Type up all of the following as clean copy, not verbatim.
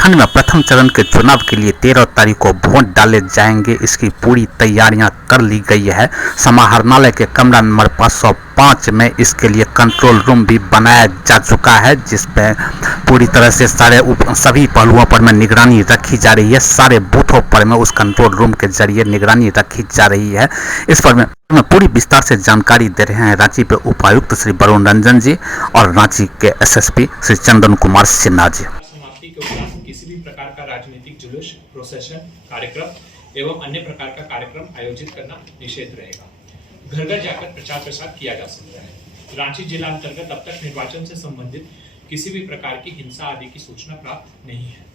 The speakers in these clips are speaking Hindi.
प्रखंड में प्रथम चरण के चुनाव के लिए 13 तारीख को वोट डाले जाएंगे। इसकी पूरी तैयारियां कर ली गई है। समाहरणालय के कमरा नंबर 505 में इसके लिए कंट्रोल रूम भी बनाया जा चुका है, जिसमें पूरी तरह से सभी पहलुओं पर में निगरानी रखी जा रही है। सारे बूथों पर में उस कंट्रोल रूम के जरिए निगरानी रखी जा रही है। इस पर में पूरी विस्तार से जानकारी दे रहे हैं रांची के उपायुक्त श्री वरुण रंजन जी और रांची के एसएसपी श्री चंदन कुमार सिन्हा जी। समाप्ति के उपरांत किसी भी प्रकार का राजनीतिक जुलूस, प्रोसेशन, कार्यक्रम एवं अन्य प्रकार का कार्यक्रम आयोजित करना निषेध रहेगा। घर घर जाकर प्रचार प्रसार किया जा सकता है। रांची जिला अंतर्गत अब तक निर्वाचन से संबंधित किसी भी प्रकार की हिंसा आदि की सूचना प्राप्त नहीं है।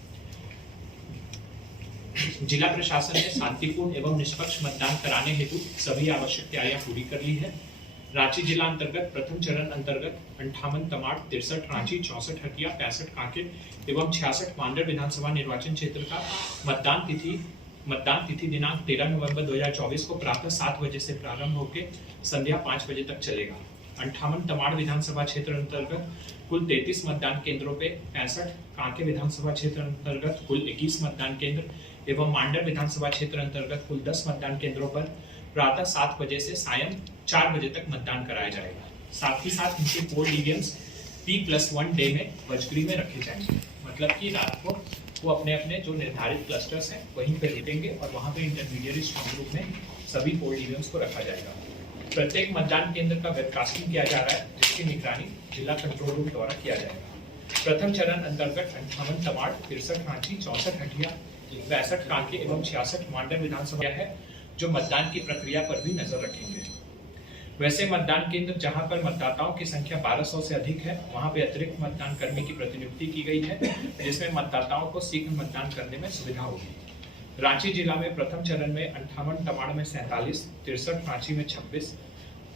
जिला प्रशासन ने शांतिपूर्ण एवं निष्पक्ष मतदान कराने हेतु सभी आवश्यक तैयारियां पूरी कर ली है। रांची जिला अंतर्गत प्रथम चरण अंतर्गत 58 तमाड़, 63 रांची, 64 हटिया, 65 कांकेर एवं 66 मांडर विधानसभा निर्वाचन क्षेत्र का मतदान तिथि दिनांक 13 नवंबर 2024 को प्रातः 7 बजे से प्रारंभ होकर संध्या 5 बजे तक चलेगा। 58 तमाड़ विधानसभा क्षेत्र अंतर्गत कुल 33 मतदान केंद्रों पे 65, कांके विधानसभा क्षेत्र अंतर्गत कुल 21 मतदान केंद्र एवं मांडर विधानसभा क्षेत्र अंतर्गत कुल 10 मतदान केंद्रों पर प्रातः 7 बजे से सायं 4 बजे तक मतदान कराया जाएगा। साथ ही साथ इनके पोल ईवीएम्स P+1 डे में वजगृह में रखे जाएंगे। मतलब कि रात को वो अपने अपने जो निर्धारित क्लस्टर्स हैं वहीं पे रुकेंगे और वहाँ पे इंटरमीडिएट स्ट्रॉन्ग रूम में सभी पोल ईवीएम्स को रखा जाएगा। प्रत्येक मतदान केंद्र का वेबकास्टिंग किया जा रहा है, जिसकी निगरानी जिला कंट्रोल रूम द्वारा किया जाएगा। प्रथम चरण अंतर्गत 58 तमाड़, 63 रांची, 64 हटिया, 65 कांके एवं 66 मांडर विधानसभा है, जो मतदान की प्रक्रिया पर भी नजर रखेंगे। वैसे मतदान केंद्र जहां पर मतदाताओं की संख्या 1200 से अधिक है, वहां पे अतिरिक्त मतदान कर्मी की प्रतिनियुक्ति की गई है, जिसमें मतदाताओं को शीघ्र मतदान करने में सुविधा होगी। रांची जिला में प्रथम चरण में 58 तमाड़ में 47, 63 रांची में 26,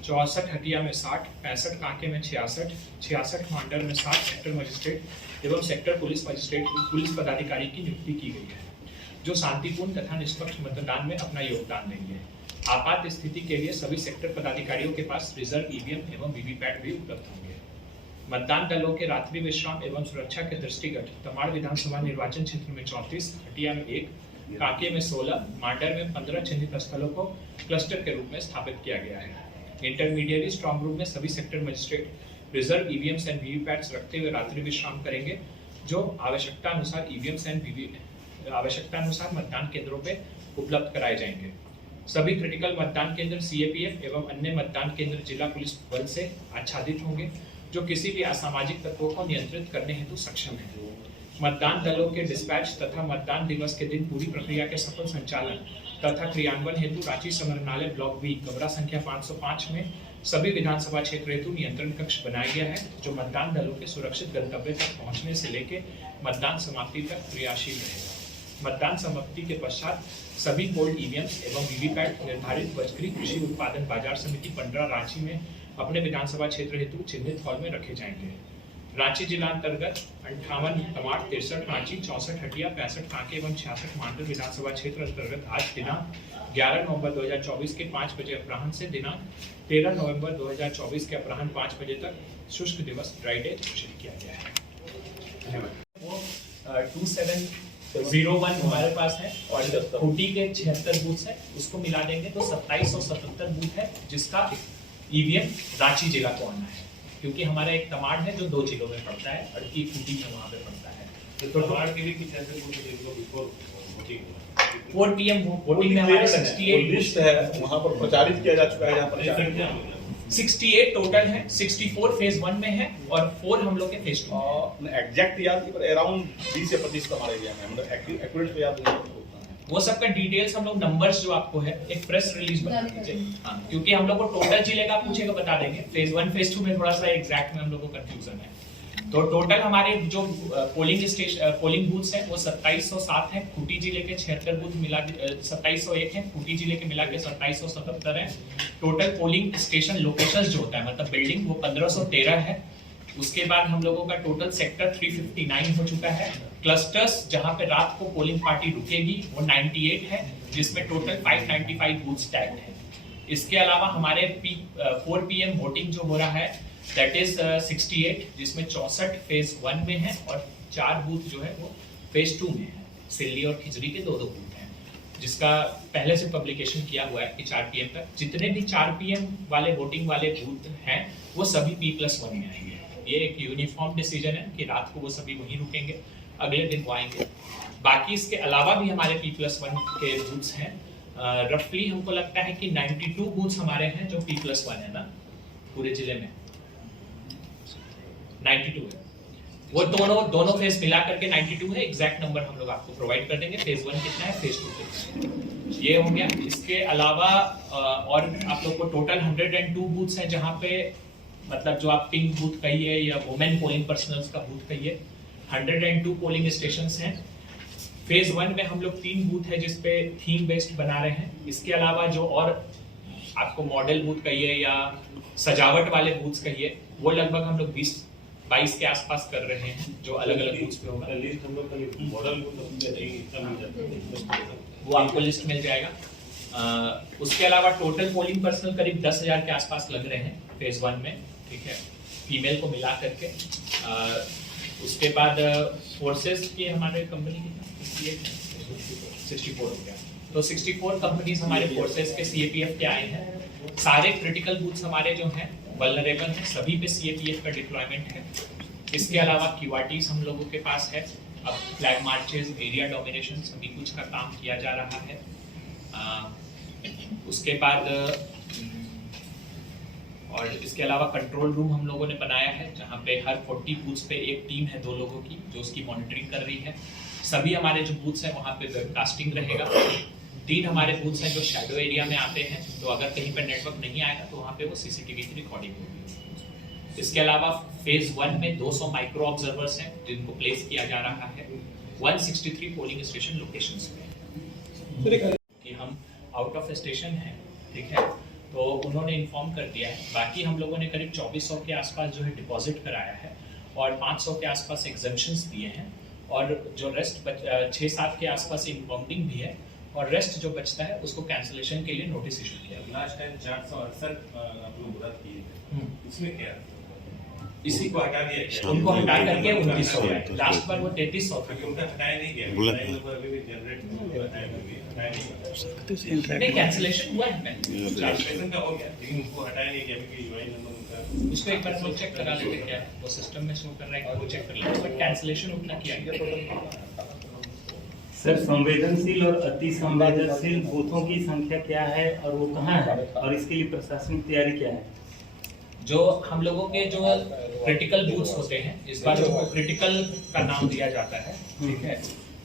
64 हटिया में 60, 65 कांके में 66, 66 मांडर में 60 सेक्टर मजिस्ट्रेट एवं सेक्टर पुलिस मजिस्ट्रेट पुलिस पदाधिकारी की नियुक्ति की गई है, जो शांतिपूर्ण तथा निष्पक्ष मतदान में अपना योगदान देंगे। आपात स्थिति के लिए सभी सेक्टर पदाधिकारियों के पास रिजर्व ईवीएम एवं वीवीपैट भी उपलब्ध होंगे। मतदान दलों के रात्रि विश्राम एवं सुरक्षा के दृष्टिगत तमाड़ विधानसभा निर्वाचन क्षेत्र में 34, हटिया में 1, कांके में 16, मांडर में 15 चिन्हित स्थलों को क्लस्टर के रूप में स्थापित किया गया है। इंटरमीडिएट स्ट्रॉन्ग रूम में सभी sector magistrate reserve EVMs and VVPATs रखते हुए रात्रि विश्राम करेंगे, जो आवश्यकता अनुसार ईवीएम्स एंड आवश्यकता अनुसार मतदान केंद्रों पे उपलब्ध कराए जाएंगे। सभी क्रिटिकल मतदान केंद्र सीएपीएफ एवं अन्य मतदान केंद्र जिला पुलिस बल से आच्छादित होंगे, जो किसी भी असामाजिक तत्वों को नियंत्रित करने हेतु सक्षम है। मतदान दलों के डिस्पैच तथा मतदान दिवस के दिन पूरी प्रक्रिया के सफल संचालन तथा क्रियान्वयन हेतु रांची समाहरणालय ब्लॉक बी कमरा संख्या 505 में सभी विधानसभा क्षेत्र हेतु नियंत्रण कक्ष बनाया गया है, जो मतदान दलों के सुरक्षित गंतव्य तक पहुंचने से लेकर मतदान समाप्ति तक क्रियाशील रहेगा। मतदान समाप्ति के पश्चात सभी पोल ईवीएम्स एवं वीवीपैट निर्धारित वजगृह कृषि उत्पादन बाजार समिति 15 रांची में अपने विधानसभा क्षेत्र हेतु चिन्हित हॉल में रखे जाएंगे। रांची जिला अंतर्गत 58 तमाड़, 63 रांची, 64 हटिया, 65 कांके एवं 66 मांडर विधानसभा क्षेत्र अंतर्गत आज दिनांक 11 नवंबर 2024 के 5 बजे अपराह्न से दिनांक 13 नवंबर 2024 के अपराह्न 5 बजे तक शुष्क दिवस ड्राई डे घोषित किया गया है। धन्यवाद। 2701 हमारे पास है और खूंटी के 76 बूथ है, उसको मिला देंगे तो 2777 बूथ है, जिसका ईवीएम रांची जिला को आना है, क्योंकि हमारा एक तमाड़ है जो 2 जिलों में पड़ता है, अड़की खूंटी में वहाँ पे पड़ता है। तो तमाड़ के लिए किस तरह से 4 PM वोटिंग में हमारे 68 लिस्ट है, वहाँ पर प्रचारित किया जा चुका है। यहाँ पर 68 टोटल है, 64 फेज 1 में है और 4 हम लोग के फेज 2 में। एग्जैक्ट याद नहीं, पर अराउंड 20 से 25 हमारे एरिया में, मतलब एक्यूरेट तो याद नहीं। वो सबका डिटेल्स हम लोग नंबर्स जो आपको है एक प्रेस रिलीज बना दीजिए। हाँ, क्योंकि हम लोग को टोटल जिले का पूछेगा बता देंगे। फेज 1 फेज 2 में थोड़ा सा एग्जैक्ट में हम लोग को कंफ्यूजन है। तो टोटल हमारे जो पोलिंग बूथ्स हैं वो 2707 है। खूंटी जिले के 76 बूथ मिला 2701 है। खूंटी जिले के मिला के 2777 है। टोटल पोलिंग स्टेशन लोकेशंस जो होता है मतलब बिल्डिंग वो 1513 है। उसके बाद हम लोगों का टोटल सेक्टर 359 हो चुका है। क्लस्टर्स जहां पे रात को पोलिंग पार्टी रुकेगी वो 98 है, जिसमें टोटल 595 बूथ टैग्ड है। इसके अलावा हमारे 4 PM वोटिंग जो हो रहा है दैट इज 68, जिसमें 64 फेज 1 में है और 4 बूथ जो है वो फेज 2 में है, सिल्ली और खिजरी के 2-2 बूथ हैं, जिसका पहले से पब्लिकेशन किया हुआ है कि 4 PM तक जितने भी 4 PM वाले वोटिंग वाले बूथ हैं वो सभी P+1 में आएंगे। ये एक यूनिफॉर्म डिसीजन है कि रात को वो सभी वहीं रुकेंगे, अगले दिन वो आएंगे। बाकी इसके अलावा भी हमारे P+1 के बूथ्स हैं। रफली हमको लगता है कि 92 बूथ्स हमारे हैं जो P+1 है ना पूरे जिले में, 92 है। वो दोनों फेज मिला करके 92 है। एग्जैक्ट नंबर हम लोग आपको प्रोवाइड कर देंगे, फेज 1 कितना है, फेज 2 कितना है। ये हो गया। इसके अलावा और आप लोग को टोटल 102 बूथ्स हैं जहाँ पे मतलब जो आप पिंक बूथ कहिए या वुमेन पोलिंग पर्सनल्स का बूथ कहिए, 102 पोलिंग स्टेशंस हैं। फेज 1 में हम लोग 3 बूथ है जिसपे थीम बेस्ड बना रहे हैं। इसके अलावा जो और आपको मॉडल बूथ कहिए या सजावट वाले बूथ्स कहिए, वो लगभग हम लोग 20-22 के आसपास कर रहे हैं जो अलग अलग बूथ्स पे होगा। वो आपको लिस्ट मिल जाएगा। उसके अलावा टोटल पोलिंग पर्सनल करीब 10,000 के आसपास लग रहे हैं फेज 1 में, ठीक है, फीमेल को मिला करके। उसके बाद फोर्सेस की हमारे कंपनी की 64 हो गया, तो 64 कंपनीज हमारे फोर्सेस के CAPF के आए हैं। सारे क्रिटिकल बूथ्स हमारे जो हैं वल्नरेबल हैं, सभी पे CAPF का डिप्लॉयमेंट है। इसके अलावा QRTs हम लोगों के पास है। अब फ्लैग मार्चेस, एरिया डोमिनेशन, सभी कुछ का काम किया जा रहा है। उसके बाद और इसके अलावा कंट्रोल रूम हम लोगों ने बनाया है जहाँ पे हर 40 बूथ्स पे एक टीम है 2 लोगों की जो उसकी मॉनिटरिंग कर रही है। सभी हमारे जो बूथ्स हैं वहाँ पे वेबकास्टिंग रहेगा। 3 हमारे बूथ्स हैं जो शैडो एरिया में आते हैं, तो अगर कहीं पर नेटवर्क नहीं आएगा तो वहाँ पे वो CCTV की रिकॉर्डिंग होगी। इसके अलावा फेज 1 में 200 माइक्रो ऑब्जर्वर्स हैं जिनको प्लेस किया जा रहा है 163 पोलिंग स्टेशन लोकेशंस पे कि हम आउट ऑफ स्टेशन हैं, ठीक है, तो उन्होंने इन्फॉर्म कर दिया है। बाकी हम लोगों ने करीब 2400 के आसपास जो है डिपॉजिट कराया है और 500 के आसपास एग्जम्पशंस दिए हैं और जो रेस्ट 6-7 के आसपास इनबाउंडिंग भी है और रेस्ट जो बचता है उसको कैंसिलेशन के लिए नोटिस इशू किया गया। लास्ट टाइम 468 आप लोग रद्द किए थे, इसमें क्या इसी को हटा दिया गया, उनको हटा करके 2900 है। लास्ट बार वो 3300 था, उनका हटाया नहीं गया, अभी भी जनरेट नहीं कैंसिलेशन हुआ है। कैंसिलेशन का हो गया लेकिन उनको हटाया नहीं गया क्योंकि यूआई नंबर उनका उसको एक बार हम चेक करा लेते क्या है, वो सिस्टम में शो कर रहा है कि वो चेक कर लेते, बट कैंसिलेशन उतना किया गया। सर, संवेदनशील और अति संवेदनशील बूथों की संख्या क्या है और वो कहाँ है और इसके लिए प्रशासनिक तैयारी क्या है? जो हम लोगों के जो क्रिटिकल बूथ्स होते हैं, इस बार जो क्रिटिकल का नाम दिया जाता है, ठीक है,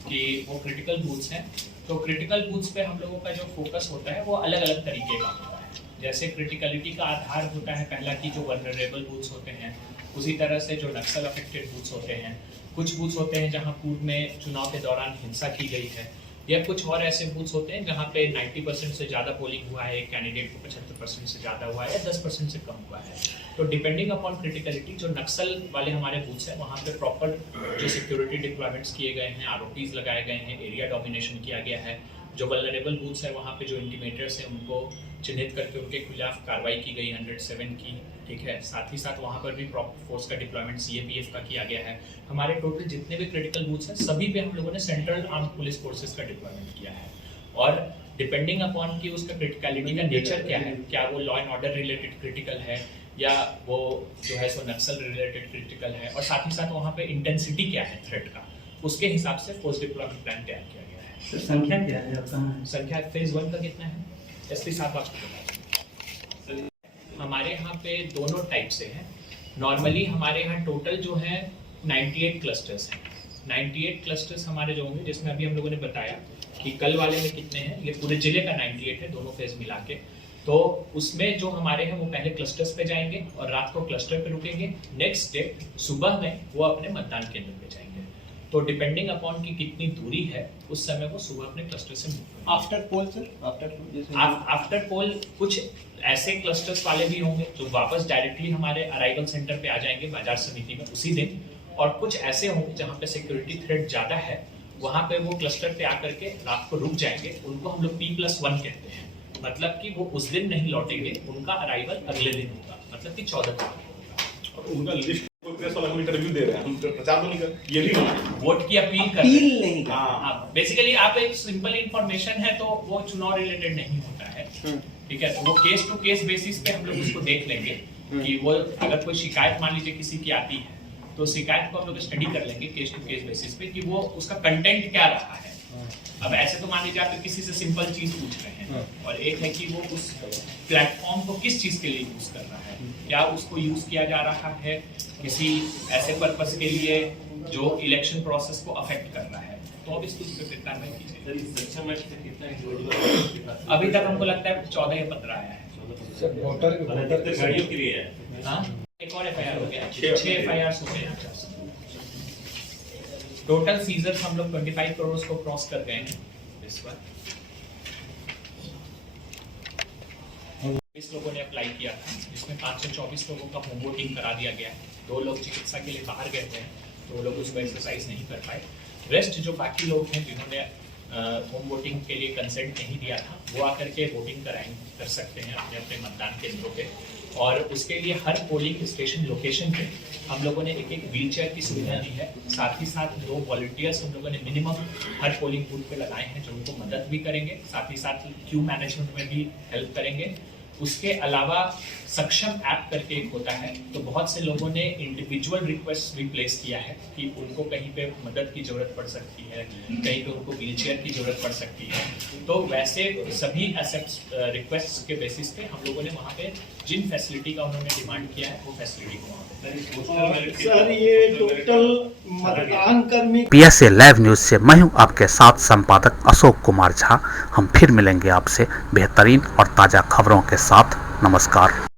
कि वो क्रिटिकल बूथ्स हैं। तो क्रिटिकल बूथ्स पे हम लोगों का जो फोकस होता है वो अलग अलग तरीके का होता है। जैसे क्रिटिकलिटी का आधार होता है पहला कि जो वल्नरेबल बूथ्स होते हैं, उसी तरह से जो नक्सल अफेक्टेड बूथ्स होते हैं, कुछ बूथ्स होते हैं जहाँ पूर्व में चुनाव के दौरान हिंसा की गई है, या कुछ और ऐसे बूथ्स होते हैं जहाँ पे 90% से ज़्यादा पोलिंग हुआ है, एक कैंडिडेट को 75% से ज़्यादा हुआ है या 10% से कम हुआ है। तो डिपेंडिंग अपॉन क्रिटिकलिटी जो नक्सल वाले हमारे बूथ्स हैं वहाँ पे प्रॉपर जो सिक्योरिटी डिप्लॉयमेंट्स किए गए हैं, ROPs लगाए गए हैं, एरिया डोमिनेशन किया गया है। जो वल्नरेबल बूथ्स हैं वहाँ पे जो इंटीमेटर्स हैं उनको चिन्हित करके उनके खिलाफ कार्रवाई की गई 107 की, ठीक है। साथ ही साथ वहाँ पर भी प्रॉपर फोर्स का डिप्लॉयमेंट CAPF का किया गया है। हमारे टोटल जितने भी क्रिटिकल बूथ्स हैं सभी पे हम लोगों ने सेंट्रल आर्म पुलिस फोर्सेस का डिप्लॉयमेंट किया है। और डिपेंडिंग अपॉन कि उसका क्रिटिकलिटी का नेचर क्या है, क्या वो law and order related critical है या वो जो है सो नक्सल रिलेटेड क्रिटिकल है, और साथ ही साथ वहाँ पे इंटेंसिटी क्या है थ्रेट का, उसके हिसाब से फोर्स डिप्लॉयमेंट प्लान तैयार किया गया है। सर, संख्या क्या है और कहाँ है? संख्या फेज 1 का कितना है SP साहब आपको बता दें। हमारे यहाँ पे दोनों टाइप से हैं। नॉर्मली हमारे यहाँ टोटल जो है 98 क्लस्टर्स हैं। 98 क्लस्टर्स हमारे जो होंगे, जिसमें अभी हम लोगों ने बताया कि कल वाले में कितने हैं, ये पूरे जिले का 98 है दोनों फेज मिला के। तो उसमें जो हमारे हैं वो पहले क्लस्टर्स पे जाएंगे और रात को क्लस्टर पे रुकेंगे। नेक्स्ट डे सुबह में वो अपने मतदान केंद्र पे जाएंगे। तो डिपेंडिंग अपॉन की कितनी दूरी है उस समय वो सुबह अपने क्लस्टर से मूव करेंगे। आफ्टर पोल सर, आफ्टर पोल कुछ ऐसे क्लस्टर्स वाले भी होंगे जो वापस डायरेक्टली हमारे अराइवल सेंटर पे आ जाएंगे बाजार समिति में उसी दिन, और कुछ ऐसे होंगे जहाँ पे सिक्योरिटी थ्रेट ज्यादा है, वहाँ पे वो क्लस्टर पे आकर के रात को रुक जाएंगे। उनको हम लोग P+1 कहते हैं, मतलब कि वो उस दिन नहीं लौटेंगे, उनका अराइवल अगले दिन होगा, मतलब कि 14 तारीख होगा। और उनका लिस्ट प्रेस वाला हम इंटरव्यू दे रहे हैं, हम प्रचार तो नहीं कर, ये भी मना है। वोट की अपील कर अपील नहीं कर हाँ बेसिकली आप एक सिंपल इंफॉर्मेशन है तो वो चुनाव रिलेटेड नहीं होता है, ठीक है। तो वो केस टू केस बेसिस पे हम लोग उसको देख लेंगे कि वो अगर कोई शिकायत मान लीजिए किसी की आती है तो शिकायत को हम लोग स्टडी कर लेंगे केस टू केस बेसिस पे कि वो उसका कंटेंट क्या रहा है। अब ऐसे तो मान लीजिए आप किसी से सिंपल चीज पूछ रहे हैं और एक है कि वो उस प्लेटफॉर्म को किस चीज के लिए यूज कर रहा है, क्या उसको यूज किया जा रहा है किसी ऐसे पर्पस के लिए जो इलेक्शन प्रोसेस को अफेक्ट कर रहा है, तो अब इस चीज पे कार्रवाई की जाएगी। अभी तक हमको लगता है 14 या 15 आया है। गाड़ियों के लिए है। हाँ? एक और एफआईआर हो गया, 6 एफआईआर हो गए हैं। टोटल सीजर्स हम लोग 25 करोड़ को क्रॉस कर गए हैं इस बार। 20 लोगों ने अप्लाई किया था, जिसमें 524 लोगों का होम वोटिंग करा दिया गया। 2 लोग चिकित्सा के लिए बाहर गए थे तो वो लोग उसको एक्सरसाइज नहीं कर पाए। रेस्ट जो बाकी लोग हैं जिन्होंने होम वोटिंग के लिए कंसेंट नहीं दिया था वो आकर के वोटिंग कर सकते हैं अपने अपने मतदान केंद्रों पे। और उसके लिए हर पोलिंग स्टेशन लोकेशन पे हम लोगों ने एक व्हील चेयर की सुविधा दी है। साथ ही साथ 2 वॉलंटियर्स हम लोगों ने मिनिमम हर पोलिंग बूथ पे लगाए हैं जो उनको मदद भी करेंगे, साथ ही साथ क्यू मैनेजमेंट में भी हेल्प करेंगे। उसके अलावा सक्षम ऐप करके एक होता है, तो बहुत से लोगों ने इंडिविजुअल रिक्वेस्ट भी प्लेस किया है कि उनको कहीं पे मदद की जरूरत पड़ सकती है, कहीं पे उनको व्हीलचेयर की जरूरत पड़ सकती है। तो वैसे सभी एसेप्ट्स रिक्वेस्ट के बेसिस पे हम लोगों ने वहाँ पे जिन फैसिलिटी का उन्होंने डिमांड किया है वो फैसिलिटी को वहाँ पे सर ये टोटल मतदान कर्मी PSA लाइव न्यूज से मैं हूं आपके साथ संपादक अशोक कुमार झा। हम फिर मिलेंगे आपसे बेहतरीन और ताज़ा खबरों के साथ। नमस्कार।